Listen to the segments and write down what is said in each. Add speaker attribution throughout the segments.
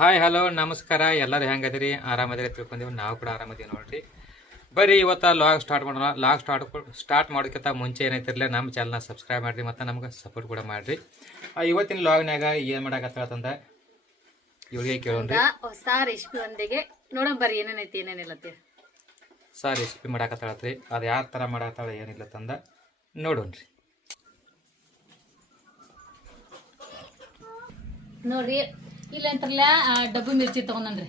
Speaker 1: Hi hello ನಮಸ್ಕಾರ. ಎಲ್ಲರೂ ಹೆಂಗದಿರಿ? ಆರಾಮದಿರಿ ತಿಳ್ಕೊಂಡೀವಿ ನಾವು ಕೂಡ ಆರಾಮದೀವಿ ನೋಡ್ರಿ. ಬರೀ ಇವತ್ತು ಲಾಗ್ ಸ್ಟಾರ್ಟ್ ಮಾಡೋಣ. ಲಾಗ್ ಸ್ಟಾರ್ಟ್ ಸ್ಟಾರ್ಟ್ ಮಾಡೋಕ್ಕಿಂತ ಮುಂಚೆ ಏನೈತಿರಲಿಲ್ಲ ನಮ್ಮ ಚಾನಲ್ನ ಸಬ್ಸ್ಕ್ರೈಬ್ ಮಾಡಿರಿ ಮತ್ತು ನಮ್ಗೆ ಸಪೋರ್ಟ್ ಕೂಡ ಮಾಡಿರಿ. ಇವತ್ತಿನ ಲಾಗ್ನಾಗ ಏನು ಮಾಡಕತ್ತಂದ ಇವಳಿಗೆ
Speaker 2: ಕೇಳೋಣ ಹೊಸ ರೆಸಿಪಿ ಒಂದಿಗೆ. ನೋಡೋಣ ಬರ್ರಿ ಏನೇನೈತಿ ಏನೇನಿಲ್ಲ
Speaker 1: ಹೊಸ ರೆಸಿಪಿ ಮಾಡಾಕತ್ತಾಳತ್ರಿ ಅದು ಯಾವ ಥರ ಮಾಡಾಕತ್ತಾಳ ಏನಿಲ್ಲ ತಂದ ನೋಡೋಣ್ರಿ.
Speaker 2: ನೋಡ್ರಿ ಇಲ್ಲ ಅಂತಾರಲ್ಲ ಡಬ್ಬು ಮಿರ್ಚಿ ತಗೊಂಡ್ರಿ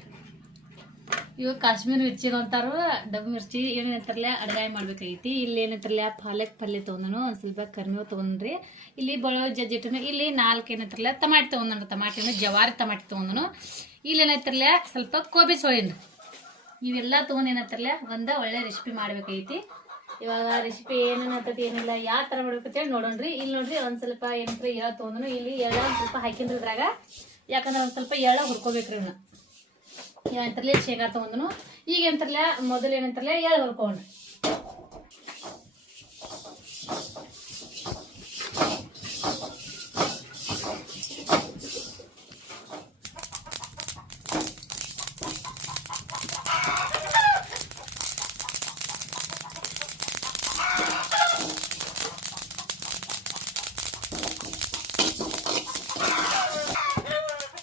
Speaker 2: ಇವಾಗ ಕಾಶ್ಮೀರ ಮಿರ್ಚಿ ಅಂತಾರು ಡಬ್ಬು ಮಿರ್ಚಿ ಏನಂತಾರಲ್ಲ ಅಡಗಾಯಿ ಮಾಡ್ಬೇಕಾಗೈತಿ. ಇಲ್ಲಿ ಏನಂತಾರಲ್ಲ ಪಾಲಕ್ ಪಲ್ಯ ತಗೊಂಡನು, ಒಂದು ಸ್ವಲ್ಪ ಕರ್ಮಿವ್ ತೊಗೊಂಡ್ರಿ. ಇಲ್ಲಿ ಬಳೋ ಜಜ್ಜಿಟ್ಟನು, ಇಲ್ಲಿ ನಾಲ್ಕು ಏನಂತಾರಲ್ಲ ಟಮಾಟಿ ತೊಗೊಂಡ್ರಿ ಟಮಾಟಿನ ಜವಾರಿ ಟಮಾಟಿ ತಗೊಂಡನು. ಇಲ್ಲಿ ಏನಂತಾರಲ್ಲ ಸ್ವಲ್ಪ ಕೋಬಿ ಸೊಳಿನ್ರಿ ಇವೆಲ್ಲ ತೊಗೊಂಡು ಏನಂತಾರಲ್ಲ ಒಂದ ಒಳ್ಳೆ ರೆಸಿಪಿ ಮಾಡ್ಬೇಕೈತಿ ಇವಾಗ ರೆಸಿಪಿ ಏನೇನತ್ತೈತಿ ಏನಿಲ್ಲ, ಯಾವ ಥರ ಮಾಡ್ಬೇಕು ಅಂತೇಳಿ ನೋಡೋಣ್ರಿ. ಇಲ್ಲಿ ನೋಡ್ರಿ, ಒಂದ್ ಸ್ವಲ್ಪ ಏನಂತ ಎಳ್ಳ ತೊಗೊಂಡ್ನು. ಇಲ್ಲಿ ಎಳ್ಳ ಒಂದ್ ಸ್ವಲ್ಪ ಇದ್ರಾಗ ಯಾಕಂದ್ರೆ ಒಂದು ಸ್ವಲ್ಪ ಎಳ್ಳ ಹುರ್ಕೋಬೇಕ್ರಿ ಇವನ್ನ ಏನಂತಾರಲ್ಲ ಶೇಂಗಾ ತೊಗೊಂಡ್ನು. ಈಗ ಏನಂತಾರಲ್ಲ ಮೊದಲು ಏನಂತಾರಲ್ಲ ಎಳ್ಳ ಹುರ್ಕೊಂಡ್ರಿ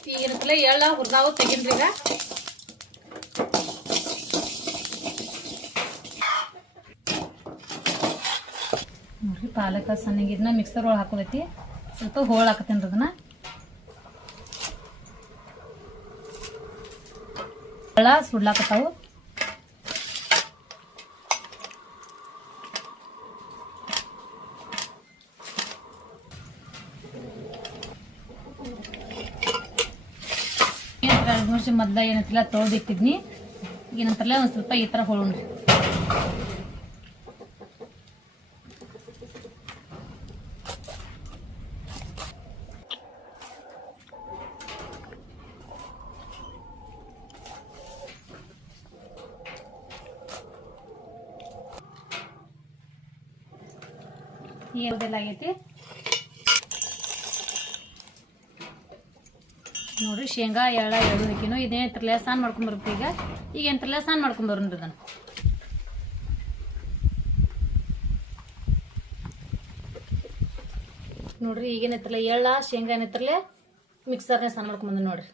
Speaker 2: ಈಗ ಏನಂತಾರಲ್ಲ ಎಳ್ಳ ಹುರಿದಾವು ತೆಗಿನ್ರಿ ಈಗ. ನೋಡ್ರಿ, ಪಾಲಕ ಇದನ್ನ ಮಿಕ್ಸರ್ ಒಳಗೆ ಹಾಕೋದೈತಿ ಸ್ವಲ್ಪ ಹೋಳು ಅದನ್ನ. ಎಳ್ಳ ಸುಡ್ಲಾಕತ್ತಾವು ಎರಡು ಮೂರು ವರ್ಷ ಮೊದ್ಲ ಏನಂತಿಲ್ಲ ತೊಳೆದಿಟ್ಟಿದ್ನಿ. ಏನಂತಾರಲ್ಲ ಒಂದು ಸ್ವಲ್ಪ ಈ ಥರ ಹೊಳುಣ್ರಿ ಏನೆಲ್ಲ ಆಗೈತಿ? ನೋಡ್ರಿ, ಶೇಂಗಾ, ಎಳ್ಳ ಹಾಕಿನೋ ಇದೇ ಎಂತ್ರಲ್ಲ ಸಾನ್ ಮಾಡ್ಕೊಂಡ್ ಬರ್ಬೇಕು ಈಗ. ಈಗ ಎಂತ್ರಲ್ಲ ಸಾನ್ ಮಾಡ್ಕೊಂಡ್ ಬರೋಣ್ರಿ ಅದನ್ನ ನೋಡ್ರಿ, ಈಗೇನು ಐತ್ರಲ್ಲ ಎಳ್ಳ, ಶೇಂಗಾ ಏನೈತ್ರಲ್ಲ ಮಿಕ್ಸರ್ನೇ ಸಾನ್ ಮಾಡ್ಕೊಂಬಂದು ಬಂದ ನೋಡ್ರಿ.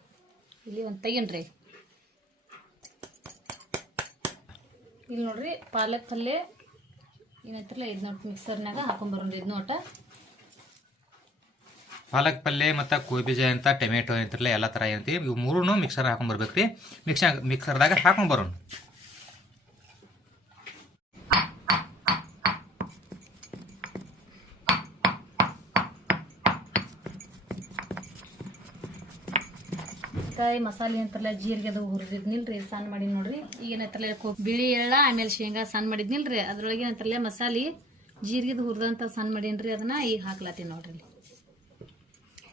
Speaker 2: ಇಲ್ಲಿ ಒಂದು ತೆಗಿನ್ರಿ. ಇಲ್ಲಿ ನೋಡ್ರಿ, ಪಾಲಕ್ ಪಲ್ಯ ಏನೈತ್ರಲ್ಲ ಇದು ನೋಡಿ ಮಿಕ್ಸರ್ನಾಗ ಹಾಕೊಂಡ್ ಬರೋಣ್ರಿ ಇದು ನೋಟ
Speaker 1: ಪಾಲಕ್ ಪಲ್ಯ ಮತ್ತು ಕೋಬಿಜ ಅಂತ, ಟೊಮೆಟೊ ಅಂತಿರಲ್ಲ ಎಲ್ಲ ಥರ ಏನಂತೀವಿ. ಇವು ಮೂರೂ ಮಿಕ್ಸರ್ ಹಾಕೊಂಡ್ಬರ್ಬೇಕು ರೀ ಮಿಕ್ಸರ್ ಮಿಕ್ಸರ್ದಾಗ ಹಾಕೊಂಬರೋಣ
Speaker 2: ಕಾಯಿ ಮಸಾಲೆ ಅಂತಾರಲ್ಲ ಜೀರಿಗೆ ಅದು ಹುರಿದಿದ್ನಿಲ್ರಿ ಸಣ್ಣ ಮಾಡಿ ನೋಡ್ರಿ. ಈಗ ಬಿಳಿ ಎಳ್ಳ, ಆಮೇಲೆ ಶೇಂಗಾ ಸಣ್ಣ ಮಾಡಿದ್ನಿಲ್ರಿ. ಅದ್ರೊಳಗೆ ಏನಂತಾರಲ್ಲ ಮಸಾಲೆ ಜೀರಿಗೆದು ಹುರಿದಂತ ಸಣ್ಣ ಮಾಡೀನ್ರಿ ಅದನ್ನ ಈಗ ಹಾಕ್ಲಾತಿ ನೋಡ್ರಿ.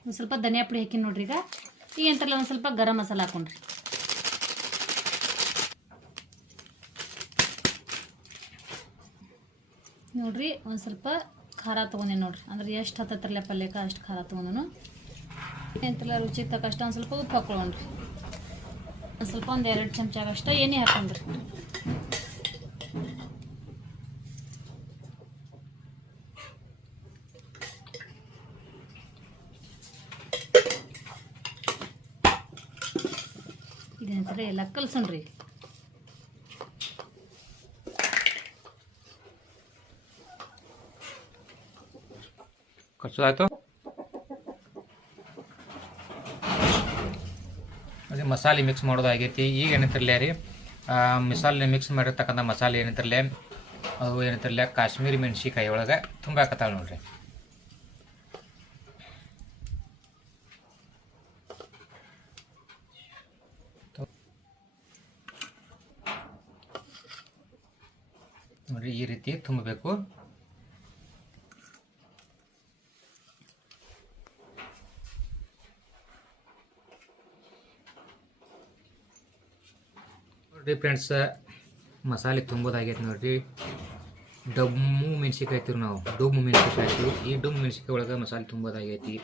Speaker 2: ಒಂದ್ ಸ್ವಲ್ಪ ಧನಿಯಾ ಪುಡಿ ಹಾಕಿ ನೋಡ್ರಿ ಈಗ. ಈಗ ಎಂತಾರಲ್ಲ ಒಂದು ಸ್ವಲ್ಪ ಗರಂ ಮಸಾಲ ಹಾಕೊಂಡ್ರಿ. ನೋಡ್ರಿ, ಒಂದು ಸ್ವಲ್ಪ ಖಾರ ತೊಗೊಂಡೆ ನೋಡ್ರಿ. ಅಂದ್ರೆ ಎಷ್ಟು ಹತ್ತತ್ರಲ್ಲ ಪಲ್ಯಕ್ಕೆ ಅಷ್ಟು ಖಾರ ತೊಗೊಂಡನು. ಎಂತೆಲ್ಲ ರುಚಿಗೆ ತಕ್ಕಷ್ಟು ಒಂದು ಸ್ವಲ್ಪ ಉಪ್ಪು ಹಾಕೊಳ್ಳೋಣ್ರಿ. ಒಂದು ಸ್ವಲ್ಪ ಒಂದು ಎರಡು ಚಮಚಾಗಷ್ಟ ಎಣ್ಣೆ ಹಾಕೊಂಡ್ರಿ. ಇದೇನಂತಾರೆ ಎಲ್ಲ ಕಲ್ಸಣ್ರಿ
Speaker 1: ಖರ್ಚು ಆಯಿತು ಅದೇ ಮಸಾಲೆ ಮಿಕ್ಸ್ ಮಾಡೋದಾಗೈತಿ ಈಗ ಏನಂತಿರಲೇ ರೀ ಮಿಸಾಲೆ ಮಿಕ್ಸ್ ಮಾಡಿರ್ತಕ್ಕಂಥ ಮಸಾಲೆ ಏನಂತಿರಲೇ ಅದು ಏನಂತಿರಲೇ ಕಾಶ್ಮೀರಿ ಮೆಣಸಿಕಾಯಿ ಒಳಗೆ ತುಂಬಾಕತ್ತಾಳ ನೋಡ್ರಿ. ನೋಡ್ರಿ ಈ ರೀತಿ ತುಂಬಬೇಕು. ನೋಡ್ರಿ ಫ್ರೆಂಡ್ಸ್ ಮಸಾಲೆ ತುಂಬೋದಾಗೈತೆ ನೋಡ್ರಿ. ಡಮ್ಮು ಮೆಣಸಿಕಾಯಿ ಹಾಕ್ತೀವಿ ನಾವು. ಡೊಮ್ಮು ಮೆಣಸಿಕಾಯಿ ಹಾಕ್ತೀವಿ. ಈ ಡಬ್ಬು ಮೆಣಸಿಕಾಯಿ ಒಳಗೆ ಮಸಾಲೆ ತುಂಬೋದಾಗೈತಿ.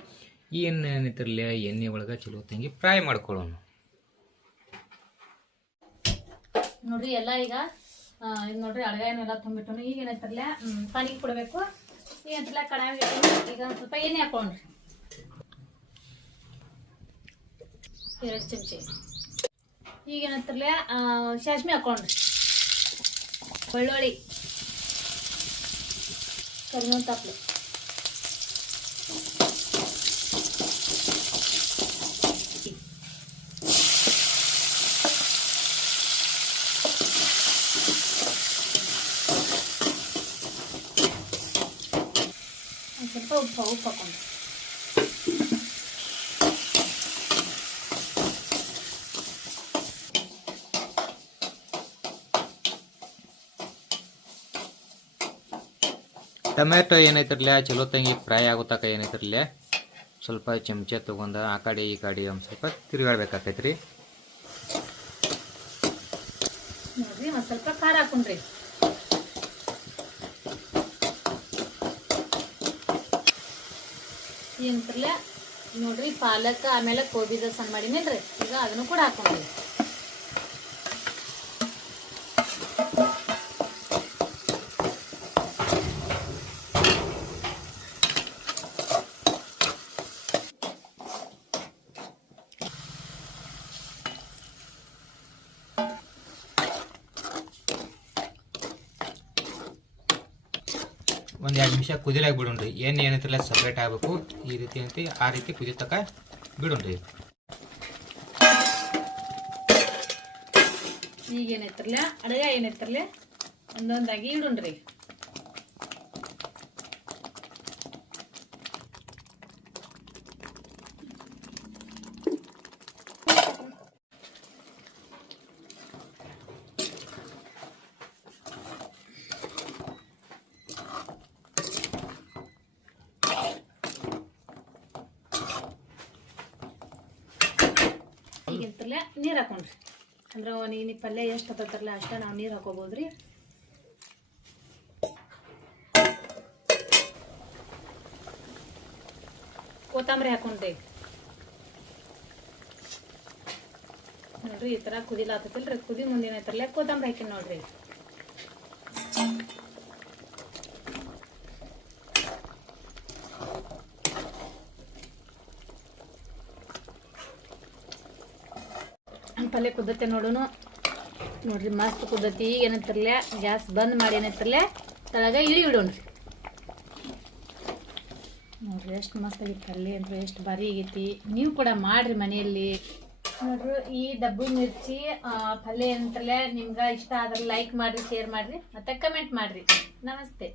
Speaker 1: ಎಣ್ಣೆ ಏನೈತಿರಲ್ಲ ಎಣ್ಣೆ ಒಳಗೆ ಚಲೋ ತಂಗಿ ಫ್ರೈ ಮಾಡ್ಕೊಳ್ಳೋಣ.
Speaker 2: ನೋಡ್ರಿ, ಎಲ್ಲ ಈಗ ಇದ್ ನೋಡ್ರಿ ಅಡಗಾಯನೆಲ್ಲ ತುಂಬಿಟ್ಟು ಈಗ ಏನಂತಾರಲ್ಲ ಪಾನಿಗೆ ಕೊಡಬೇಕು. ಅಂತಲ್ಲ ಕಡಾಯಿ ಈಗ ಒಂದು ಸ್ವಲ್ಪ ಎಣ್ಣೆ ಹಾಕೊಂಡ್ರಿ ಎರಡು ಚಮಚಿ. ಈಗ ಏನಂತಾರಲ್ಲ ಸಾಸ್ಮಿ ಹಾಕೊಂಡ್ರಿ ಬೆಳ್ಳುಳ್ಳಿ. ಕರಿಮೆ ತಪ್ಪಲೆ ಸ್ವಲ್ಪ ಉಪ್ಪು ಉಪ್ಪು ಹಾಕೊಂಡು
Speaker 1: ಟೊಮೆಟೊ ಏನೈತಿರ್ಲಿ ಚಲೋ ತಂಗಿ ಫ್ರೈ ಆಗುತ್ತಾಕ ಏನೈತಿರ್ಲಿ ಸ್ವಲ್ಪ ಚಮಚ ತೊಗೊಂಡು ಆ ಕಡೆ ಈ ಕಡೆ ಒಂದು ಸ್ವಲ್ಪ ತಿರುಗಾಡ್ಬೇಕಾಕೈತ್ರಿ.
Speaker 2: ಸ್ವಲ್ಪ ಖಾರ ಹಾಕೊಂಡ್ರಿ. ಏನಂತಾರಲ್ಲ ನೋಡ್ರಿ ಪಾಲಕ್ ಆಮೇಲೆ ಕೋಬಿದ ಸಣ್ಣ ಮಾಡಿನೇನ್ರಿ? ಈಗ ಅದನ್ನು ಕೂಡ ಹಾಕೊಂಡ್ರಿ
Speaker 1: ಒಂದು ಎರಡು ನಿಮಿಷ ಕುದಿಲಾಗಿ ಬಿಡೋಣ್ರಿ. ಎಣ್ಣೆ ಏನಂತಿಲ್ಲ ಸಪ್ರೇಟ್ ಆಗಬೇಕು. ಈ ರೀತಿ ಅಂತ ಆ ರೀತಿ ಕುದಿತಕ ಬಿಡೋಣ್ರಿ.
Speaker 2: ಈಗ ಏನೈತ್ರಲ್ಲ ಅಡಗ ಒಂದೊಂದಾಗಿ ಇಡುಣ್ರಿ. ಈಗಿಂತಲೇ ನೀರು ಹಾಕೊಂಡ್ರಿ. ಅಂದ್ರೆ ನೀನು ಪಲ್ಯ ಎಷ್ಟು ಹತ್ತತ್ರಲ್ಲ ಅಷ್ಟ ನಾವು ನೀರು ಹಾಕೋಬೋದ್ರಿ. ಕೊತ್ತಂಬರಿ ಹಾಕೊಂಡ್ರಿ. ನೋಡ್ರಿ, ಈ ತರ ಕುದಿಲಾತತಿಲ್ರಿ. ಕುದಿ ಮುಂದಿನ ಐತ್ರಲ್ಲ ಕೊತ್ತಂಬರಿ ಹಾಕಿ ನೋಡ್ರಿ. ಪಲ್ಯ ಕುದತೆ ನೋಡೋನು. ನೋಡ್ರಿ, ಮಸ್ತ್ ಕುದ್ದತಿ. ಈಗ ಏನಂತಾರಲ್ಲ ಗ್ಯಾಸ್ ಬಂದ್ ಮಾಡಿ ಏನಂತಿರ್ಲೆ? ತಳಗ ಇಳಿ ಇಡೋಣ್ರಿ ನೋಡ್ರಿ, ಎಷ್ಟು ಮಸ್ತ್ ಆಗೈತಿ ಪಲ್ಯ ಅಂದ್ರೆ ಎಷ್ಟು ಭಾರಿ ಆಗೈತಿ. ನೀವು ಕೂಡ ಮಾಡ್ರಿ ಮನೆಯಲ್ಲಿ. ನೋಡ್ರಿ, ಈ ಡಬ್ಬು ಮಿರ್ಚಿ ಪಲ್ಯ ಏನಂತಾರಲ್ಲ ನಿಮ್ಗೆ ಇಷ್ಟ ಆದ್ರೆ ಲೈಕ್ ಮಾಡ್ರಿ ಶೇರ್ ಮಾಡ್ರಿ, ಮತ್ತೆ ಕಮೆಂಟ್ ಮಾಡ್ರಿ. ನಮಸ್ತೆ.